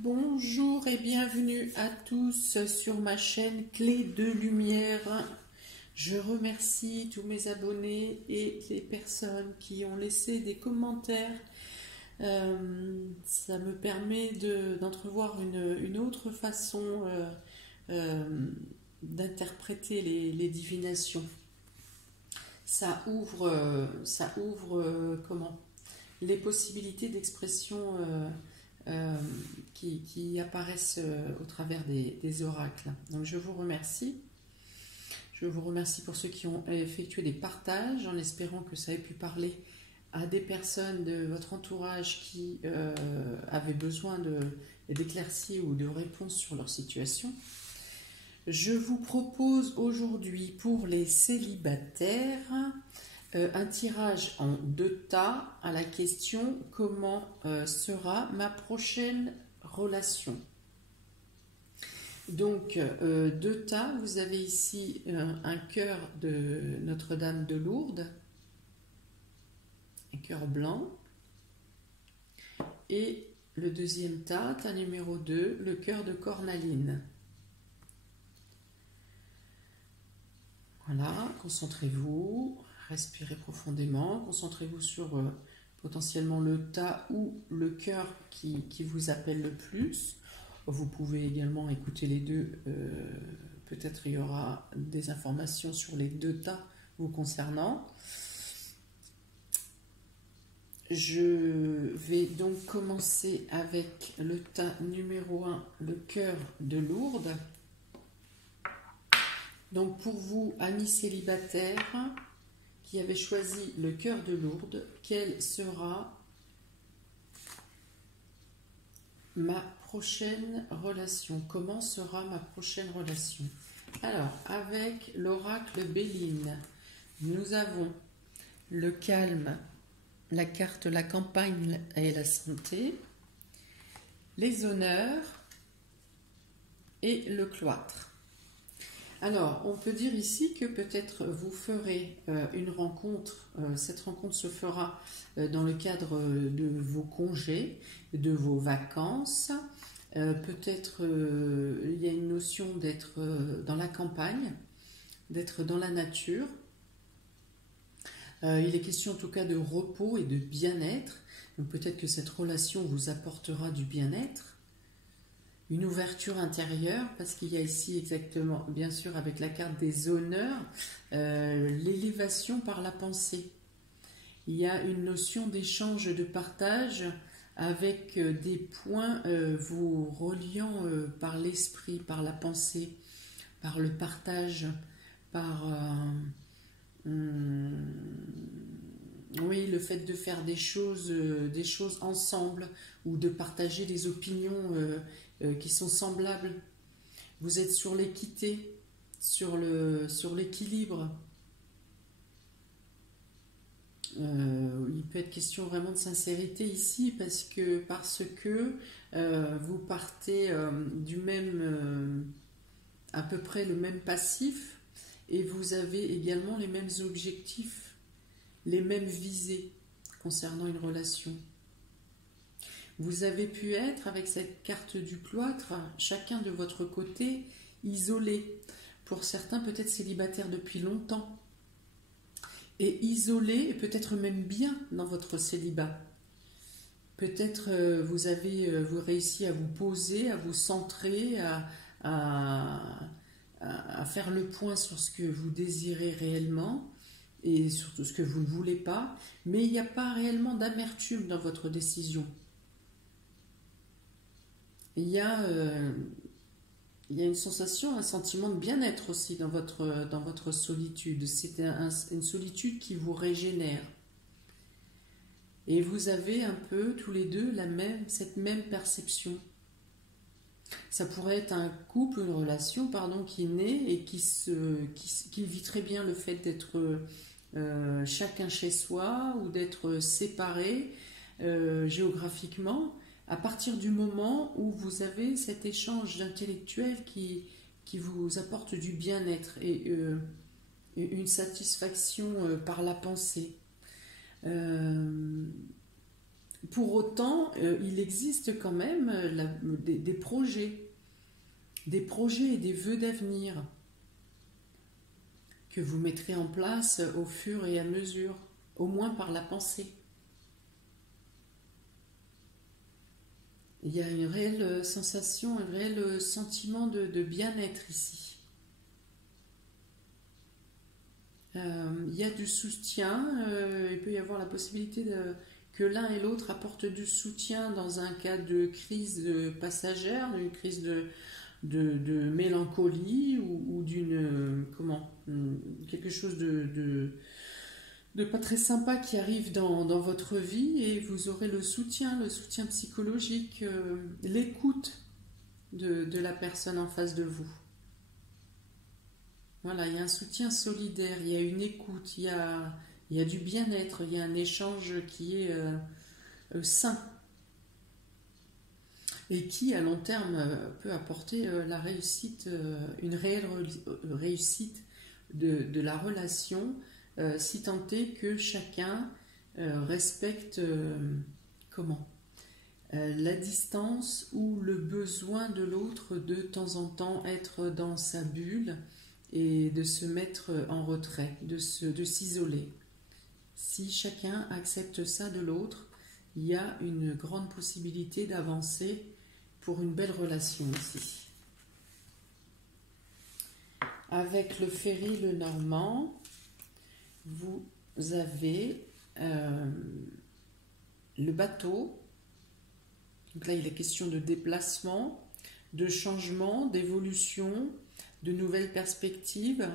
Bonjour et bienvenue à tous sur ma chaîne Clé de Lumière. Je remercie tous mes abonnés et les personnes qui ont laissé des commentaires. Ça me permet d'entrevoir une autre façon d'interpréter les divinations. Ça ouvre comment les possibilités d'expression qui apparaissent au travers des oracles. Donc je vous remercie. Je vous remercie pour ceux qui ont effectué des partages en espérant que ça ait pu parler à des personnes de votre entourage qui avaient besoin d'éclaircies ou de réponses sur leur situation. Je vous propose aujourd'hui pour les célibataires un tirage en 2 tas à la question « Comment sera ma prochaine relation ?» Donc, 2 tas, vous avez ici un cœur de Notre-Dame de Lourdes, un cœur blanc, et le deuxième tas numéro 2, le cœur de Cornaline. Voilà, concentrez-vous. Respirez profondément, concentrez-vous sur potentiellement le tas ou le cœur qui vous appelle le plus. Vous pouvez également écouter les deux, peut-être il y aura des informations sur les 2 tas vous concernant. Je vais donc commencer avec le tas numéro 1, le cœur de Lourdes. Donc pour vous, amis célibataires, qui avait choisi le cœur de Lourdes, quelle sera ma prochaine relation? Comment sera ma prochaine relation? Alors, avec l'oracle Béline, nous avons le calme, la carte la campagne et la santé, les honneurs et le cloître. Alors, on peut dire ici que peut-être vous ferez une rencontre, cette rencontre se fera dans le cadre de vos congés, de vos vacances, peut-être il y a une notion d'être dans la campagne, d'être dans la nature. Il est question en tout cas de repos et de bien-être, donc peut-être que cette relation vous apportera du bien-être. Une ouverture intérieure, parce qu'il y a ici exactement, bien sûr, avec la carte des honneurs, l'élévation par la pensée. Il y a une notion d'échange, de partage, avec des points vous reliant par l'esprit, par la pensée, par le partage, par oui, le fait de faire des choses ensemble ou de partager des opinions qui sont semblables. Vous êtes sur l'équité, sur l'équilibre. Il peut être question vraiment de sincérité ici parce que vous partez du même, à peu près le même passif et vous avez également les mêmes objectifs, les mêmes visées concernant une relation. Vous avez pu être, avec cette carte du cloître, chacun de votre côté, isolé. Pour certains, peut-être célibataires depuis longtemps. Et isolé, et peut-être même bien dans votre célibat. Peut-être vous réussi à vous poser, à vous centrer, à faire le point sur ce que vous désirez réellement et sur tout ce que vous ne voulez pas. Mais il n'y a pas réellement d'amertume dans votre décision. Il y a une sensation, un sentiment de bien-être aussi dans votre solitude. C'est une solitude qui vous régénère. Et vous avez un peu, tous les deux, cette même perception. Ça pourrait être un couple, une relation, qui naît et qui vit très bien le fait d'être chacun chez soi ou d'être séparés géographiquement, à partir du moment où vous avez cet échange d'intellectuels qui vous apporte du bien-être et une satisfaction par la pensée. Pour autant, il existe quand même des projets et des vœux d'avenir que vous mettrez en place au fur et à mesure, au moins par la pensée. Il y a une réelle sensation, un réel sentiment de bien-être ici. Il y a du soutien, il peut y avoir la possibilité que l'un et l'autre apportent du soutien dans un cas de crise passagère, d'une crise de mélancolie ou d'une quelque chose de pas très sympa qui arrive dans votre vie, et vous aurez le soutien psychologique, l'écoute de la personne en face de vous. Voilà, il y a un soutien solidaire, il y a une écoute, il y a du bien-être, il y a un échange qui est sain et qui, à long terme, peut apporter la réussite, une réelle réussite de la relation, si tant est que chacun respecte la distance ou le besoin de l'autre de temps en temps être dans sa bulle et de se mettre en retrait, de s'isoler. Si chacun accepte ça de l'autre, il y a une grande possibilité d'avancer pour une belle relation ici. Avec le ferry le Normand, vous avez le bateau. Donc là, il est question de déplacement, de changement, d'évolution, de nouvelles perspectives,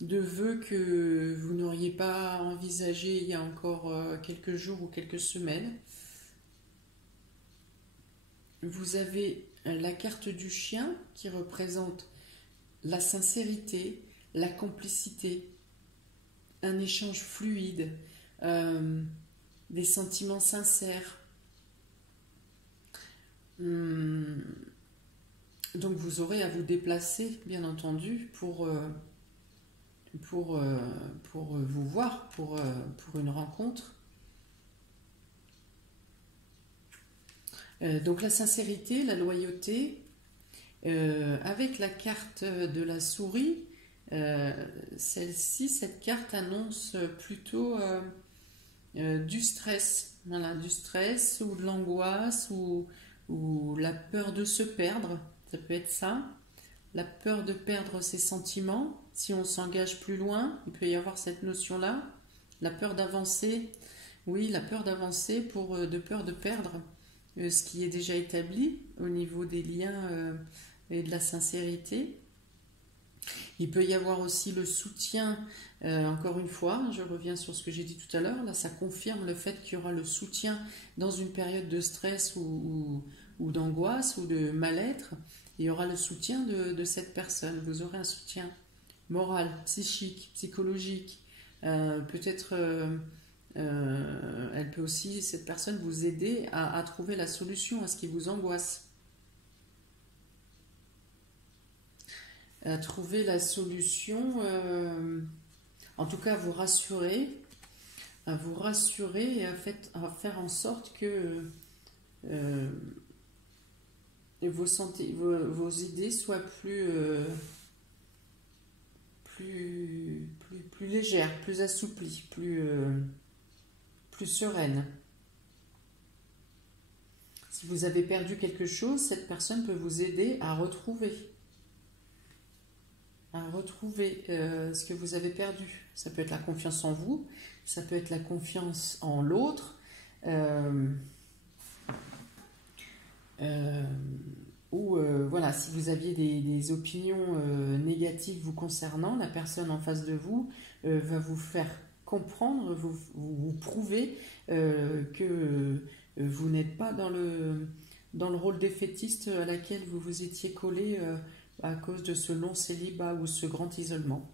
de vœux que vous n'auriez pas envisagés il y a encore quelques jours ou quelques semaines. Vous avez la carte du chien qui représente la sincérité, la complicité, un échange fluide, des sentiments sincères. Donc vous aurez à vous déplacer, bien entendu, pour vous voir, pour une rencontre. Donc la sincérité, la loyauté, avec la carte de la souris, cette carte annonce plutôt du stress, voilà, du stress ou de l'angoisse ou la peur de se perdre, ça peut être ça, la peur de perdre ses sentiments. Si on s'engage plus loin, il peut y avoir cette notion-là, la peur d'avancer, oui, la peur d'avancer de peur de perdre ce qui est déjà établi au niveau des liens et de la sincérité. Il peut y avoir aussi le soutien, encore une fois, je reviens sur ce que j'ai dit tout à l'heure, là ça confirme le fait qu'il y aura le soutien dans une période de stress ou d'angoisse ou de mal-être. Il y aura le soutien de cette personne, vous aurez un soutien moral, psychique, psychologique, peut-être elle peut aussi, cette personne, vous aider à trouver la solution à ce qui vous angoisse. À trouver la solution, en tout cas à vous rassurer et à faire en sorte que vos idées soient plus légères, plus assouplies, plus sereines. Si vous avez perdu quelque chose, cette personne peut vous aider à retrouver ce que vous avez perdu. Ça peut être la confiance en vous, ça peut être la confiance en l'autre, voilà, si vous aviez des opinions négatives vous concernant, la personne en face de vous va vous faire comprendre, vous prouver que vous n'êtes pas dans le rôle défaitiste à laquelle vous vous étiez collé à cause de ce long célibat ou ce grand isolement.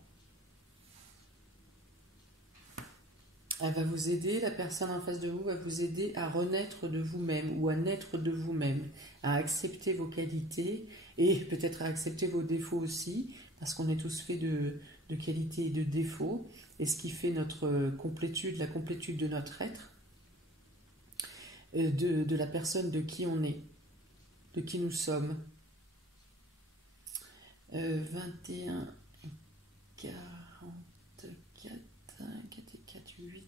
Elle va vous aider, la personne en face de vous va vous aider à renaître de vous-même ou à naître de vous-même, à accepter vos qualités et peut-être à accepter vos défauts aussi, parce qu'on est tous faits de qualités et de défauts, et ce qui fait notre complétude, la complétude de notre être. de la personne de qui on est, de qui nous sommes. 21, 44, 4 et 4, 8.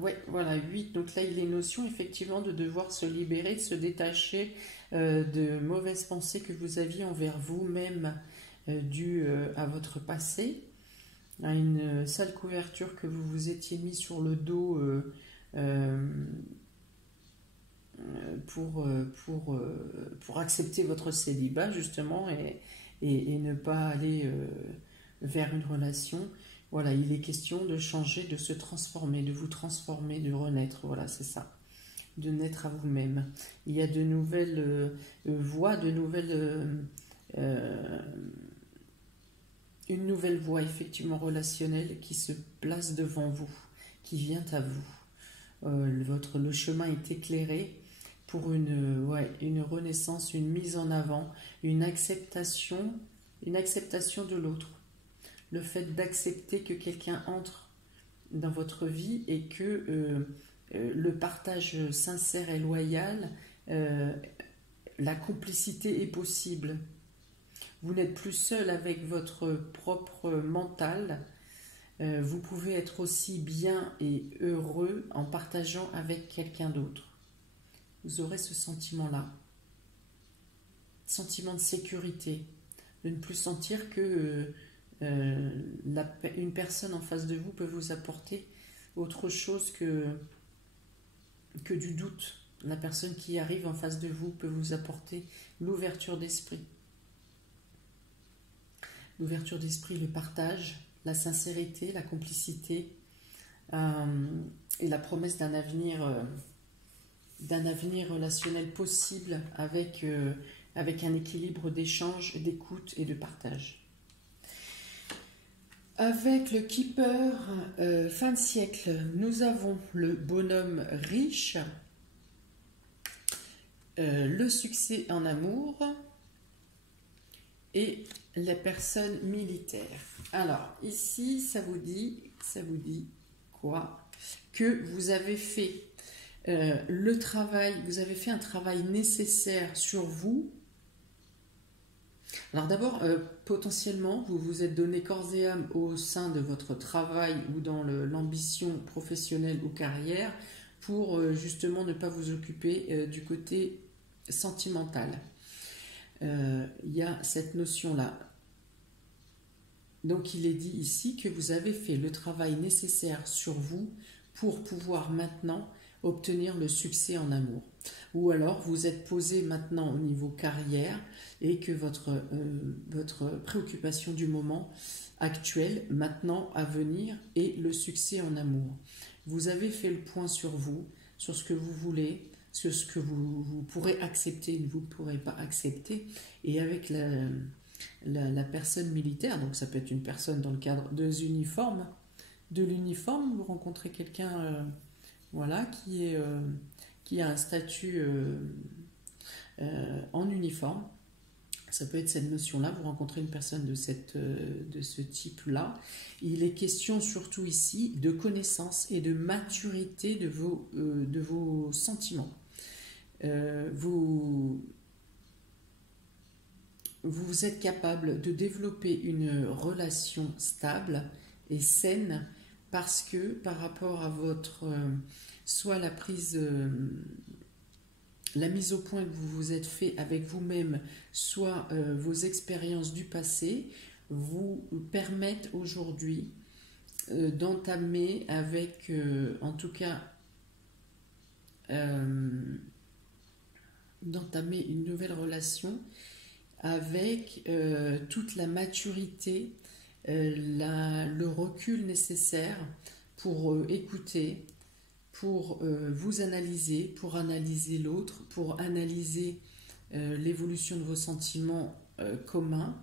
Ouais, voilà, 8. Donc là, il est notion effectivement de devoir se libérer, de se détacher de mauvaises pensées que vous aviez envers vous-même dues à votre passé, à une sale couverture que vous vous étiez mis sur le dos pour accepter votre célibat justement et ne pas aller vers une relation. Voilà, il est question de changer, de se transformer, de vous transformer, de renaître. Voilà, c'est ça. De naître à vous-même. Il y a de nouvelles voies, une nouvelle voie effectivement relationnelle qui se place devant vous, qui vient à vous. Le chemin est éclairé pour une renaissance, une mise en avant, une acceptation de l'autre. Le fait d'accepter que quelqu'un entre dans votre vie et que le partage sincère et loyal, la complicité est possible. Vous n'êtes plus seul avec votre propre mental. Vous pouvez être aussi bien et heureux en partageant avec quelqu'un d'autre. Vous aurez ce sentiment-là. Sentiment de sécurité. De ne plus sentir que une personne en face de vous peut vous apporter autre chose que du doute. La personne qui arrive en face de vous peut vous apporter l'ouverture d'esprit. L'ouverture d'esprit, le partage, la sincérité, la complicité et la promesse d'un avenir relationnel possible avec un équilibre d'échange, d'écoute et de partage. Avec le Keeper fin de siècle, nous avons le bonhomme riche, le succès en amour et la personne militaire. Alors, ici, ça vous dit quoi? Que vous avez fait le travail, vous avez fait un travail nécessaire sur vous. Alors d'abord, potentiellement, vous vous êtes donné corps et âme au sein de votre travail ou dans l'ambition professionnelle ou carrière pour justement ne pas vous occuper du côté sentimental. Il y a cette notion-là. Donc il est dit ici que vous avez fait le travail nécessaire sur vous pour pouvoir maintenant obtenir le succès en amour. Ou alors vous êtes posé maintenant au niveau carrière et que votre préoccupation du moment actuel, maintenant à venir, est le succès en amour. Vous avez fait le point sur vous, sur ce que vous voulez, sur ce que vous pourrez accepter, ne vous pourrez pas accepter. Et avec la personne militaire, donc ça peut être une personne dans le cadre de l'uniforme, vous rencontrez quelqu'un qui a un statut en uniforme. Ça peut être cette notion-là, vous rencontrez une personne de ce type-là. Il est question surtout ici de connaissance et de maturité de vos sentiments. Vous êtes capable de développer une relation stable et saine parce que par rapport à votre soit la mise au point que vous vous êtes fait avec vous-même, soit vos expériences du passé, vous permettent aujourd'hui d'entamer avec, en tout cas, d'entamer une nouvelle relation avec toute la maturité, le recul nécessaire pour écouter, pour vous analyser, pour analyser l'autre, pour analyser l'évolution de vos sentiments communs,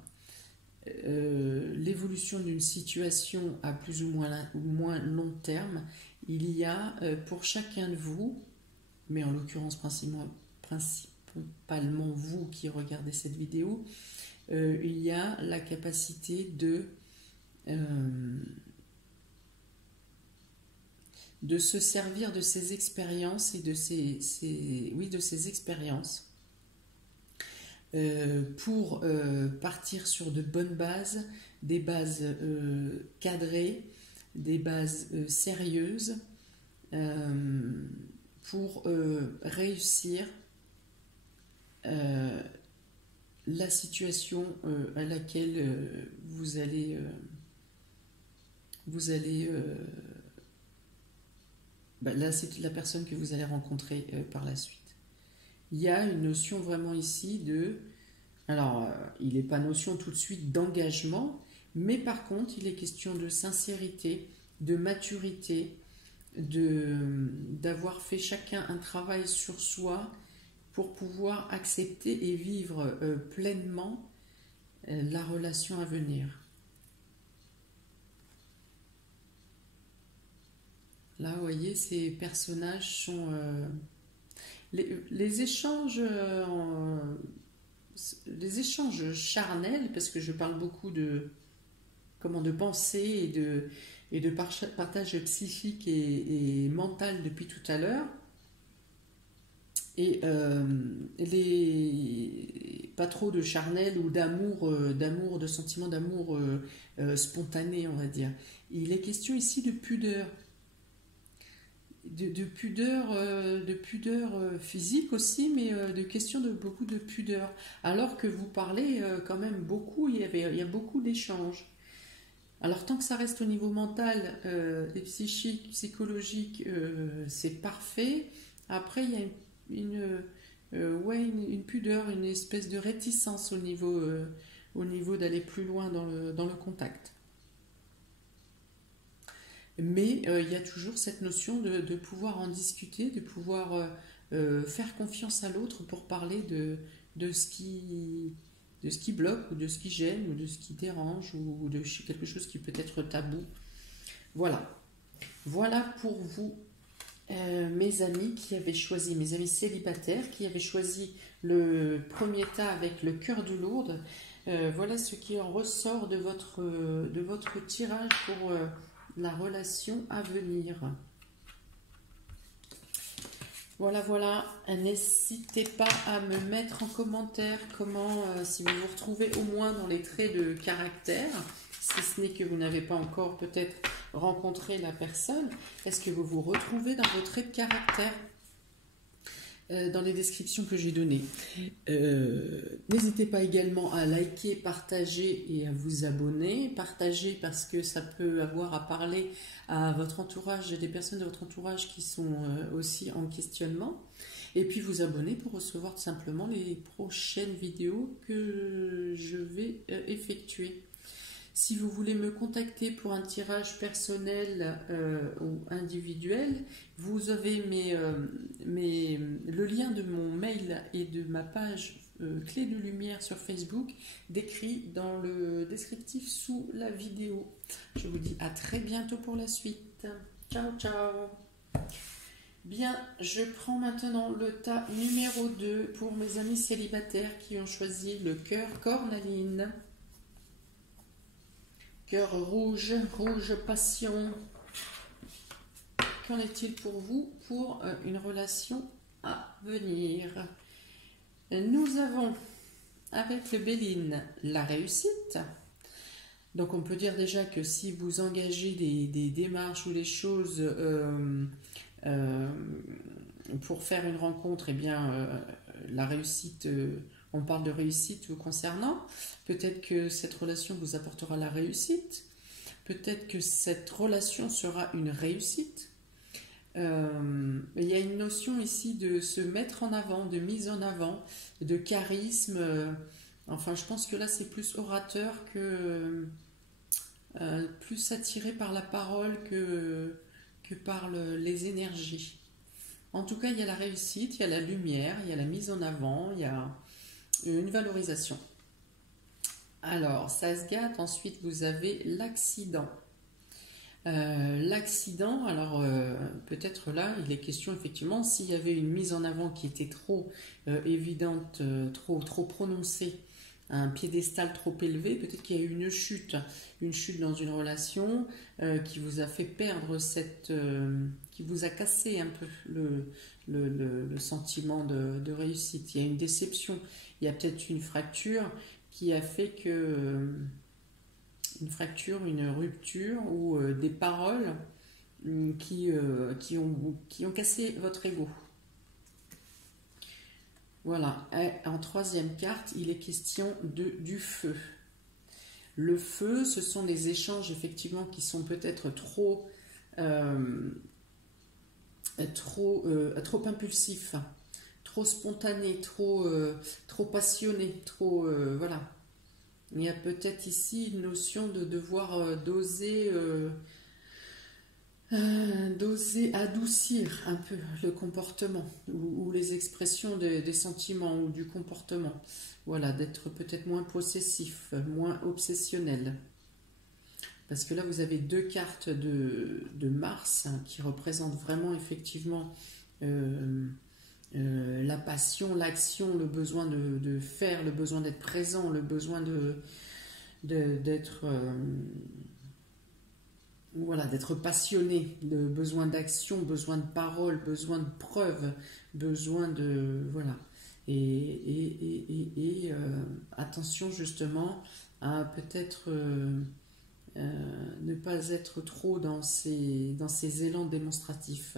l'évolution d'une situation à plus ou moins long terme. Il y a pour chacun de vous, mais en l'occurrence principalement vous qui regardez cette vidéo, il y a la capacité de se servir de ses expériences et de oui, de ses expériences pour partir sur de bonnes bases, des bases cadrées, des bases sérieuses, pour réussir la situation à laquelle vous allez là, c'est la personne que vous allez rencontrer par la suite. Il y a une notion vraiment ici de... Alors, il n'est pas notion tout de suite d'engagement, mais par contre, il est question de sincérité, de maturité, d'avoir fait chacun un travail sur soi pour pouvoir accepter et vivre pleinement la relation à venir. Là, vous voyez, ces personnages sont... les échanges charnels, parce que je parle beaucoup de pensée et de partage psychique et mental depuis tout à l'heure. Et pas trop de charnel ou de sentiment d'amour spontané, on va dire. Il est question ici de pudeur. De pudeur physique aussi, mais de question de beaucoup de pudeur. Alors que vous parlez quand même beaucoup, il y a beaucoup d'échanges. Alors tant que ça reste au niveau mental et psychique, psychologique, c'est parfait. Après, il y a une pudeur, une espèce de réticence au niveau d'aller plus loin dans le contact. Mais il y a toujours cette notion de pouvoir en discuter, de pouvoir faire confiance à l'autre pour parler de ce qui bloque, ou de ce qui gêne, ou de ce qui dérange, ou de quelque chose qui peut être tabou. Voilà. Voilà pour vous, mes amis mes amis célibataires qui avaient choisi le premier tas avec le cœur de Lourdes. Voilà ce qui en ressort de votre tirage pour... la relation à venir. Voilà. N'hésitez pas à me mettre en commentaire comment, si vous vous retrouvez au moins dans les traits de caractère, si ce n'est que vous n'avez pas encore peut-être rencontré la personne, est-ce que vous vous retrouvez dans vos traits de caractère dans les descriptions que j'ai données. N'hésitez pas également à liker, partager et à vous abonner. Partagez parce que ça peut avoir à parler à votre entourage, des personnes de votre entourage qui sont aussi en questionnement. Et puis vous abonner pour recevoir tout simplement les prochaines vidéos que je vais effectuer. Si vous voulez me contacter pour un tirage personnel ou individuel, vous avez le lien de mon mail et de ma page Clé de Lumière sur Facebook décrit dans le descriptif sous la vidéo. Je vous dis à très bientôt pour la suite. Ciao, ciao. Bien, je prends maintenant le tas numéro 2 pour mes amis célibataires qui ont choisi le cœur cornaline. Cœur rouge, rouge passion. Qu'en est-il pour vous pour une relation à venir? Nous avons avec le Béline la réussite. Donc on peut dire déjà que si vous engagez des démarches ou des choses pour faire une rencontre, eh bien la réussite... on parle de réussite vous concernant. Peut-être que cette relation vous apportera la réussite. Peut-être que cette relation sera une réussite. Il y a une notion ici de se mettre en avant, de mise en avant, de charisme. Enfin, je pense que là, c'est plus orateur que... plus attiré par la parole que par les énergies. En tout cas, il y a la réussite, il y a la lumière, il y a la mise en avant, il y a... une valorisation. Alors, ça se gâte. Ensuite, vous avez l'accident. L'accident, alors peut-être là, il est question effectivement, s'il y avait une mise en avant qui était trop évidente, trop prononcée, un piédestal trop élevé, peut-être qu'il y a eu une chute dans une relation qui vous a fait perdre qui vous a cassé un peu le sentiment de réussite. Il y a une déception, il y a peut-être une fracture qui a fait que... une fracture, une rupture ou des paroles qui ont cassé votre ego. Voilà. Et en troisième carte, il est question du feu. Le feu, ce sont des échanges effectivement qui sont peut-être trop impulsifs, trop spontanés, trop passionnés, voilà. Il y a peut-être ici une notion de devoir d'oser adoucir un peu le comportement ou les expressions des sentiments ou du comportement. Voilà, d'être peut-être moins possessif, moins obsessionnel. Parce que là, vous avez deux cartes de Mars qui représentent vraiment effectivement la passion, l'action, le besoin de faire, le besoin d'être présent, le besoin d'être voilà, d'être passionné, le besoin d'action, besoin de parole, besoin de preuves, besoin de... Voilà. Et attention justement à peut-être ne pas être trop dans ces élans démonstratifs.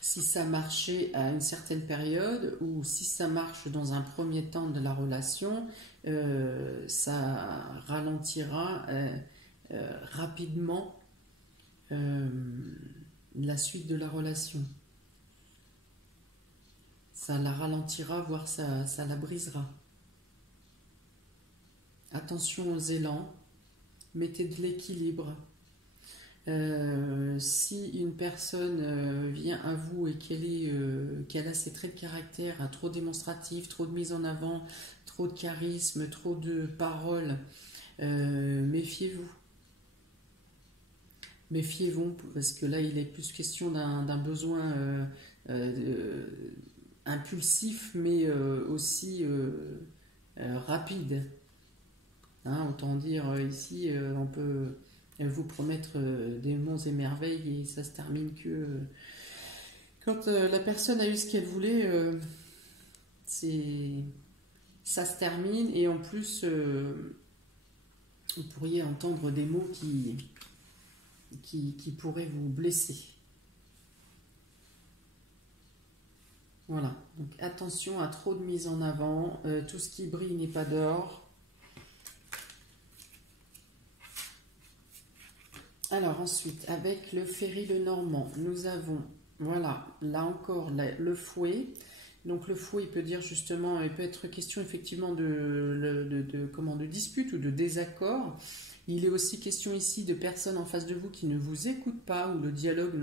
Si ça marchait à une certaine période ou si ça marche dans un premier temps de la relation, ça ralentira rapidement la suite de la relation. Ça la ralentira, voire ça la brisera. Attention aux élans, mettez de l'équilibre. Si une personne vient à vous et qu'elle a ses traits de caractère trop démonstratifs, trop de mise en avant, trop de charisme, trop de paroles, méfiez-vous. Méfiez-vous, parce que là il est plus question d'un besoin impulsif, mais aussi rapide. Hein, autant dire ici, on peut vous promettre des monts et merveilles et ça se termine que quand la personne a eu ce qu'elle voulait, ça se termine et en plus vous pourriez entendre des mots qui pourraient vous blesser. Voilà, donc attention à trop de mise en avant, tout ce qui brille n'est pas d'or. Alors ensuite, avec le Ferry le Normand, nous avons, voilà, là encore, le fouet. Donc le fouet, il peut dire justement, il peut être question effectivement de dispute ou de désaccord. Il est aussi question ici de personnes en face de vous qui ne vous écoutent pas, où le dialogue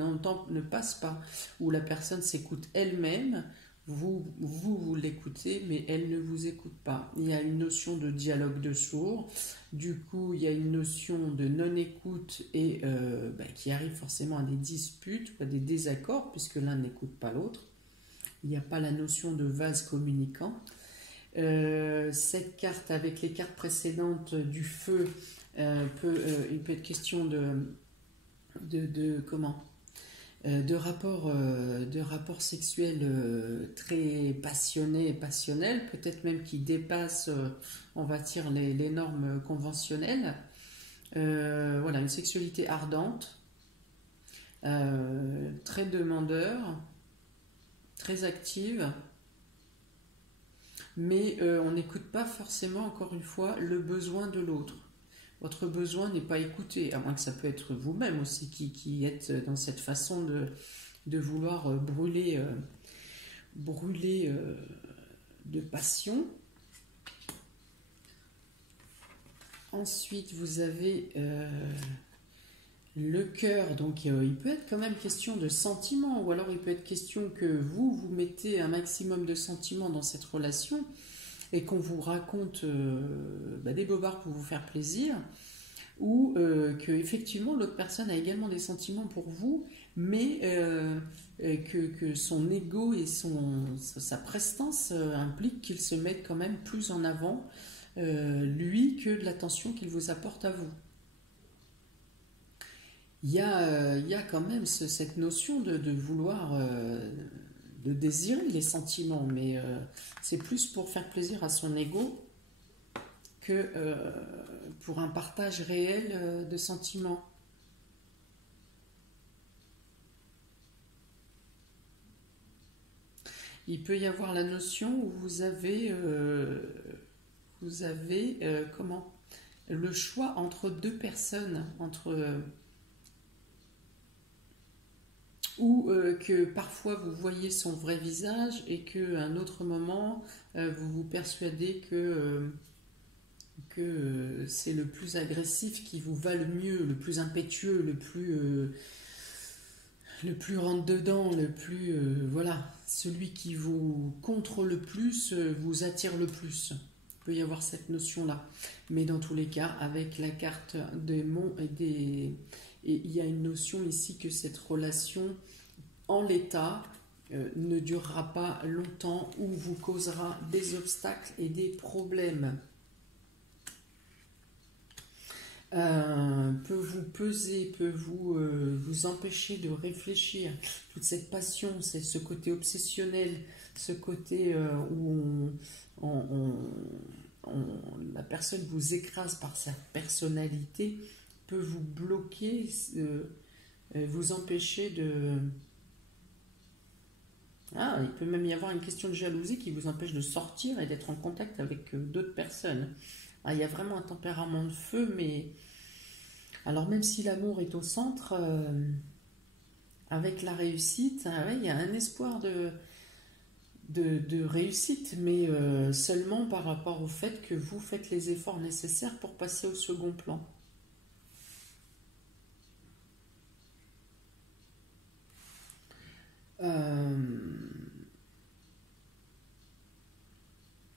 ne passe pas, où la personne s'écoute elle-même. Vous l'écoutez, mais elle ne vous écoute pas. Il y a une notion de dialogue de sourds. Du coup, il y a une notion de non-écoute et qui arrive forcément à des disputes ou à des désaccords, puisque l'un n'écoute pas l'autre. Il n'y a pas la notion de vase communicant. Cette carte, avec les cartes précédentes du feu, il peut être question de rapports sexuels très passionnés et passionnels, peut-être même qui dépassent, on va dire, les normes conventionnelles. Voilà, une sexualité ardente, très demandeur, très active, mais on n'écoute pas forcément, encore une fois, le besoin de l'autre. Votre besoin n'est pas écouté, à moins que ça peut être vous-même aussi qui êtes dans cette façon de vouloir brûler de passion. Ensuite, vous avez le cœur, donc il peut être quand même question de sentiments, ou alors il peut être question que vous mettez un maximum de sentiments dans cette relation, et qu'on vous raconte des bobards pour vous faire plaisir, ou que effectivement l'autre personne a également des sentiments pour vous, mais que son ego et sa prestance impliquent qu'il se mette quand même plus en avant, lui, que de l'attention qu'il vous apporte à vous. il y a quand même cette notion de vouloir, de désirer les sentiments, mais c'est plus pour faire plaisir à son ego que pour un partage réel de sentiments. Il peut y avoir la notion où vous avez comment le choix entre deux personnes, ou que parfois vous voyez son vrai visage et qu'à un autre moment vous vous persuadez que c'est le plus agressif qui vous va le mieux, le plus impétueux, le plus rentre dedans, le plus voilà, celui qui vous contre le plus vous attire le plus. Il peut y avoir cette notion-là, mais dans tous les cas, avec la carte des monts et il y a une notion ici que cette relation en l'état ne durera pas longtemps ou vous causera des obstacles et des problèmes. Peut vous peser, peut vous empêcher de réfléchir. Toute cette passion, c'est ce côté obsessionnel, ce côté où la personne vous écrase par sa personnalité, peut vous bloquer, vous empêcher de... Ah, il peut même y avoir une question de jalousie qui vous empêche de sortir et d'être en contact avec d'autres personnes. Ah, il y a vraiment un tempérament de feu, mais... Alors même si l'amour est au centre, avec la réussite, ouais, il y a un espoir de réussite, mais seulement par rapport au fait que vous faites les efforts nécessaires pour passer au second plan.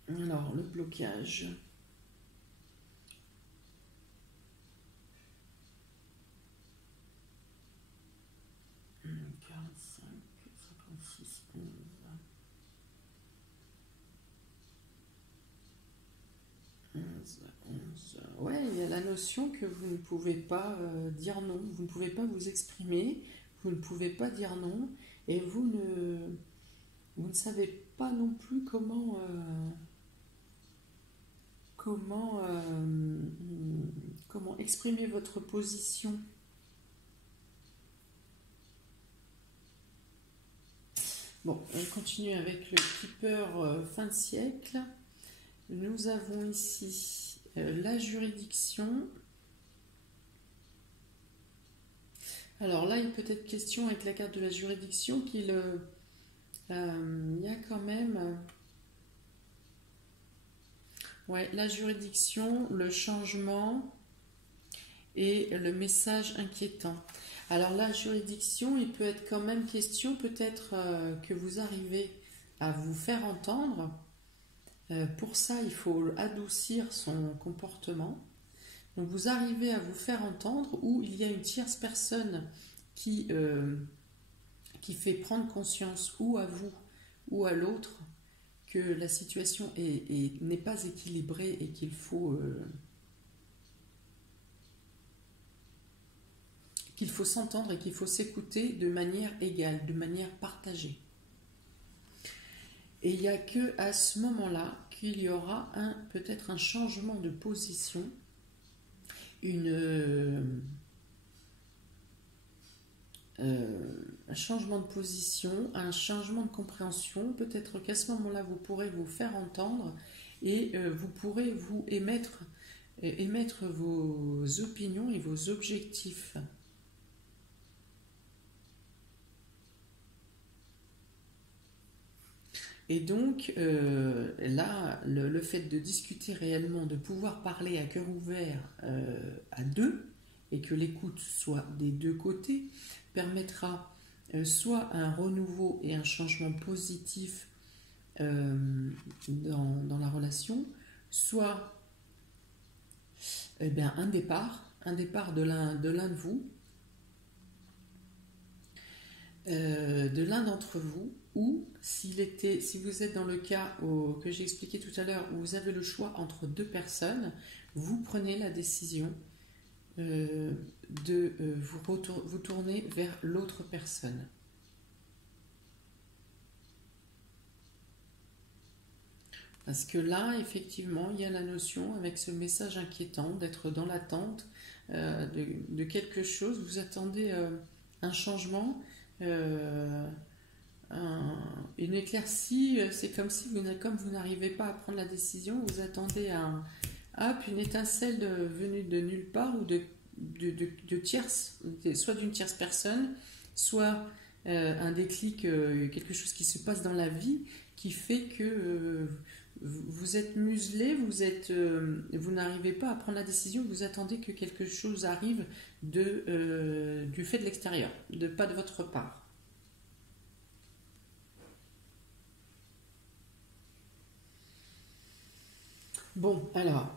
Alors, le blocage. 45, 56, 11, 11. Ouais, il y a la notion que vous ne pouvez pas dire non, vous ne pouvez pas vous exprimer, vous ne pouvez pas dire non, et vous ne savez pas non plus comment exprimer votre position. Bon, on continue avec le Keeper fin de siècle. Nous avons ici la juridiction. Alors là, il peut être question avec la carte de la juridiction qu'il y a quand même... ouais, la juridiction, le changement et le message inquiétant. Alors la juridiction, il peut être quand même question peut-être que vous arrivez à vous faire entendre. Pour ça, il faut adoucir son comportement. Donc vous arrivez à vous faire entendre ou il y a une tierce personne qui fait prendre conscience ou à vous ou à l'autre que la situation n'est pas équilibrée et qu'il faut s'entendre et qu'il faut s'écouter de manière égale, de manière partagée. Et il n'y a que à ce moment-là qu'il y aura peut-être un changement de position, un changement de position, un changement de compréhension. Peut-être qu'à ce moment-là, vous pourrez vous faire entendre et vous pourrez vous émettre vos opinions et vos objectifs. Et donc, là, le fait de discuter réellement, de pouvoir parler à cœur ouvert à deux, et que l'écoute soit des deux côtés, permettra soit un renouveau et un changement positif dans la relation, soit un départ de l'un de vous, de l'un d'entre vous, ou si vous êtes dans le cas que j'ai expliqué tout à l'heure, où vous avez le choix entre deux personnes, vous prenez la décision de vous tourner vers l'autre personne. Parce que là, effectivement, il y a la notion, avec ce message inquiétant, d'être dans l'attente de quelque chose. Vous attendez un changement, une éclaircie. C'est comme si comme vous n'arrivez pas à prendre la décision, vous attendez une étincelle venue de nulle part ou de tierce, soit d'une tierce personne, soit un déclic, quelque chose qui se passe dans la vie qui fait que vous êtes muselé, vous n'arrivez pas à prendre la décision, vous attendez que quelque chose arrive du fait de l'extérieur, pas de votre part. Bon, alors,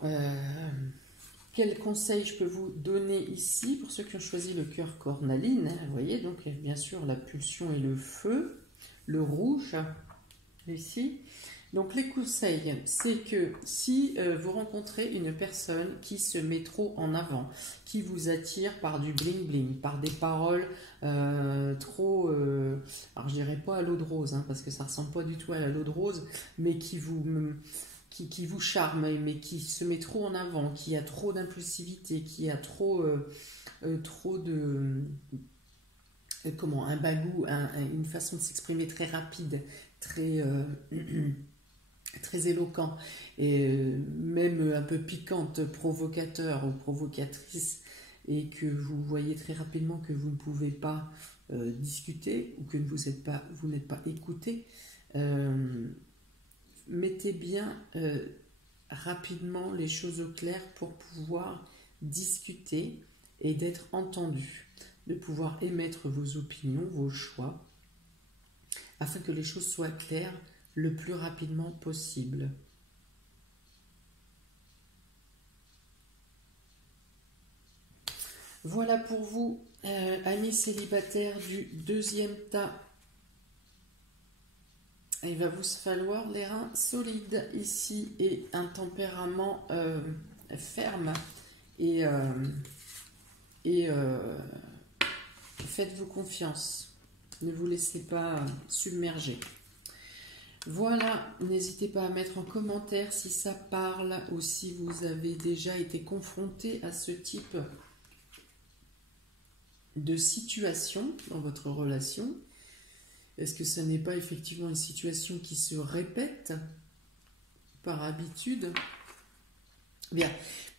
quel conseil je peux vous donner ici pour ceux qui ont choisi le cœur cornaline, hein, vous voyez, donc bien sûr la pulsion et le feu, le rouge, ici. Donc les conseils, c'est que si vous rencontrez une personne qui se met trop en avant, qui vous attire par du bling bling, par des paroles trop, alors je dirais pas à l'eau de rose, hein, parce que ça ressemble pas du tout à l'eau de rose, mais qui vous charme, mais qui se met trop en avant, qui a trop d'impulsivité, qui a trop de un bagou, une façon de s'exprimer très rapide, très très éloquent et même un peu piquante, provocateur ou provocatrice, et que vous voyez très rapidement que vous ne pouvez pas discuter ou que vous n'êtes pas écouté, mettez bien rapidement les choses au clair pour pouvoir discuter et d'être entendu, de pouvoir émettre vos opinions, vos choix, afin que les choses soient claires le plus rapidement possible. Voilà pour vous, amis célibataires du deuxième tas. Il va vous falloir les reins solides ici et un tempérament ferme et faites-vous confiance. Ne vous laissez pas submerger. Voilà, n'hésitez pas à mettre en commentaire si ça parle ou si vous avez déjà été confronté à ce type de situation dans votre relation. Est-ce que ce n'est pas effectivement une situation qui se répète par habitude? Bien,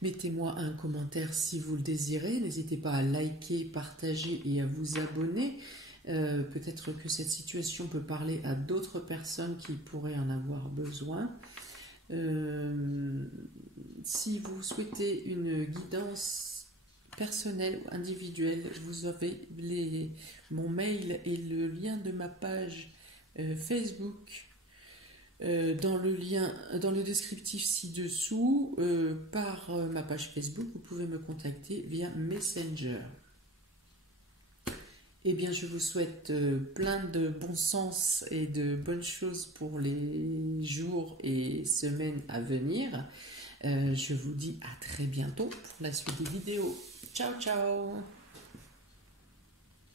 mettez-moi un commentaire si vous le désirez. N'hésitez pas à liker, partager et à vous abonner. Peut-être que cette situation peut parler à d'autres personnes qui pourraient en avoir besoin. Si vous souhaitez une guidance personnelle ou individuelle, vous avez mon mail et le lien de ma page Facebook dans le descriptif ci-dessous. Par ma page Facebook, vous pouvez me contacter via Messenger. Eh bien, je vous souhaite plein de bon sens et de bonnes choses pour les jours et semaines à venir. Je vous dis à très bientôt pour la suite des vidéos. Ciao, ciao!